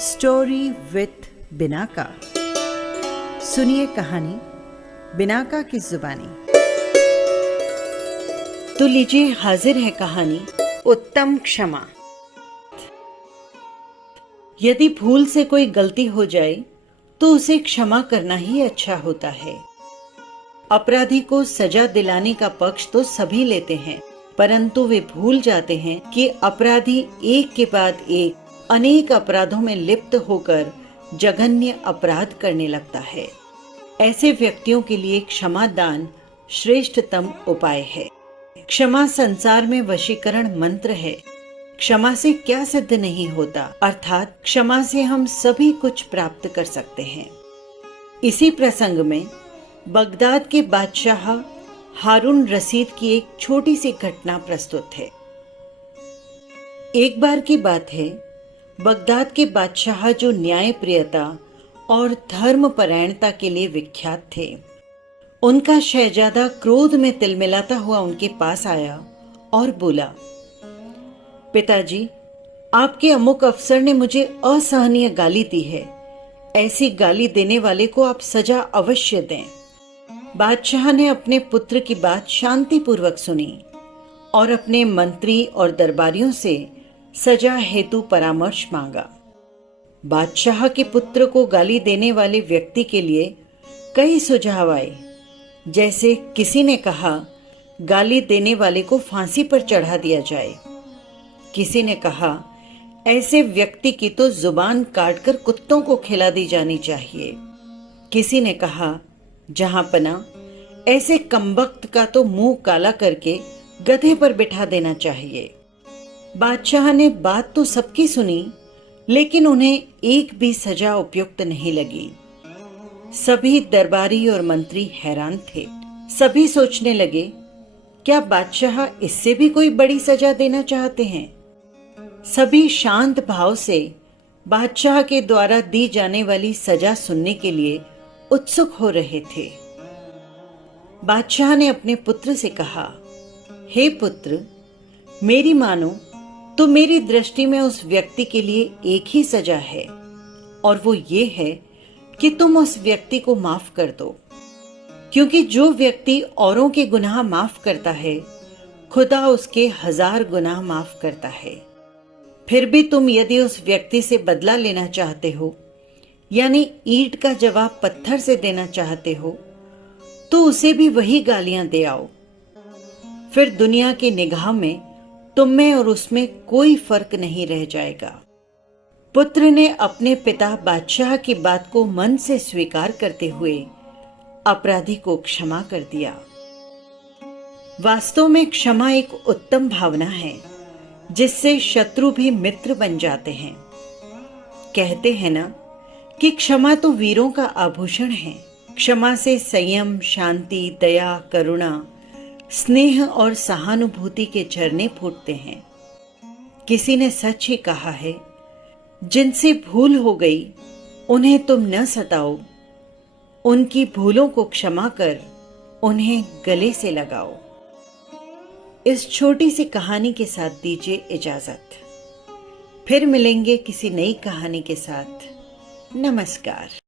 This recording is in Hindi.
Story with Binaca. सुनिए कहानी बिनाका की जुबानी। तो लीजिए, हाजिर है कहानी उत्तम क्षमा। यदि भूल से कोई गलती हो जाए तो उसे क्षमा करना ही अच्छा होता है। अपराधी को सजा दिलाने का पक्ष तो सभी लेते हैं, परंतु वे भूल जाते हैं कि अपराधी एक के बाद एक अनेक अपराधों में लिप्त होकर जघन्य अपराध करने लगता है। ऐसे व्यक्तियों के लिए क्षमा दान श्रेष्ठतम उपाय है। क्षमा संसार में वशीकरण मंत्र है। क्षमा से क्या सिद्ध नहीं होता, अर्थात क्षमा से हम सभी कुछ प्राप्त कर सकते हैं। इसी प्रसंग में बगदाद के बादशाह हारून रशीद की एक छोटी सी घटना प्रस्तुत है। एक बार की बात है, बगदाद के बादशाह जो न्यायप्रियता और धर्मपरायणता के लिए विख्यात थे, उनका शहजादा क्रोध में तिलमिलाता हुआ उनके पास आया और बोला, पिताजी, आपके अमुक अफसर ने मुझे असहनीय गाली दी है। ऐसी गाली देने वाले को आप सजा अवश्य दें। बादशाह ने अपने पुत्र की बात शांतिपूर्वक सुनी और अपने मंत्री और दरबारियों से सजा हेतु परामर्श मांगा। बादशाह के पुत्र को गाली देने वाले व्यक्ति के लिए कई सुझाव आए। जैसे किसी ने कहा, गाली देने वाले को फांसी पर चढ़ा दिया जाए। किसी ने कहा, ऐसे व्यक्ति की तो जुबान काटकर कुत्तों को खिला दी जानी चाहिए। किसी ने कहा, जहां पना ऐसे कमबख्त का तो मुंह काला करके गधे पर बिठा देना चाहिए। बादशाह ने बात तो सबकी सुनी, लेकिन उन्हें एक भी सजा उपयुक्त नहीं लगी। सभी दरबारी और मंत्री हैरान थे। सभी सोचने लगे, क्या बादशाह इससे भी कोई बड़ी सजा देना चाहते हैं? सभी शांत भाव से बादशाह के द्वारा दी जाने वाली सजा सुनने के लिए उत्सुक हो रहे थे। बादशाह ने अपने पुत्र से कहा, हे पुत्र, मेरी मानो तो मेरी दृष्टि में उस व्यक्ति के लिए एक ही सजा है, और वो ये है कि तुम उस व्यक्ति को माफ कर दो। क्योंकि जो व्यक्ति औरों के गुनाह माफ करता है, खुदा उसके 1000 गुनाह माफ करता है। फिर भी तुम यदि उस व्यक्ति से बदला लेना चाहते हो, यानी ईंट का जवाब पत्थर से देना चाहते हो, तो उसे भी वही गालियां दे आओ। फिर दुनिया की निगाह में तुम में और उसमें कोई फर्क नहीं रह जाएगा। पुत्र ने अपने पिता बादशाह की बात को मन से स्वीकार करते हुए अपराधी को क्षमा कर दिया। वास्तव में क्षमा एक उत्तम भावना है, जिससे शत्रु भी मित्र बन जाते हैं। कहते हैं ना कि क्षमा तो वीरों का आभूषण है। क्षमा से संयम, शांति, दया, करुणा, स्नेह और सहानुभूति के झरने फूटते हैं। किसी ने सच ही कहा है, जिनसे भूल हो गई उन्हें तुम न सताओ, उनकी भूलों को क्षमा कर उन्हें गले से लगाओ। इस छोटी सी कहानी के साथ दीजिए इजाजत। फिर मिलेंगे किसी नई कहानी के साथ। नमस्कार।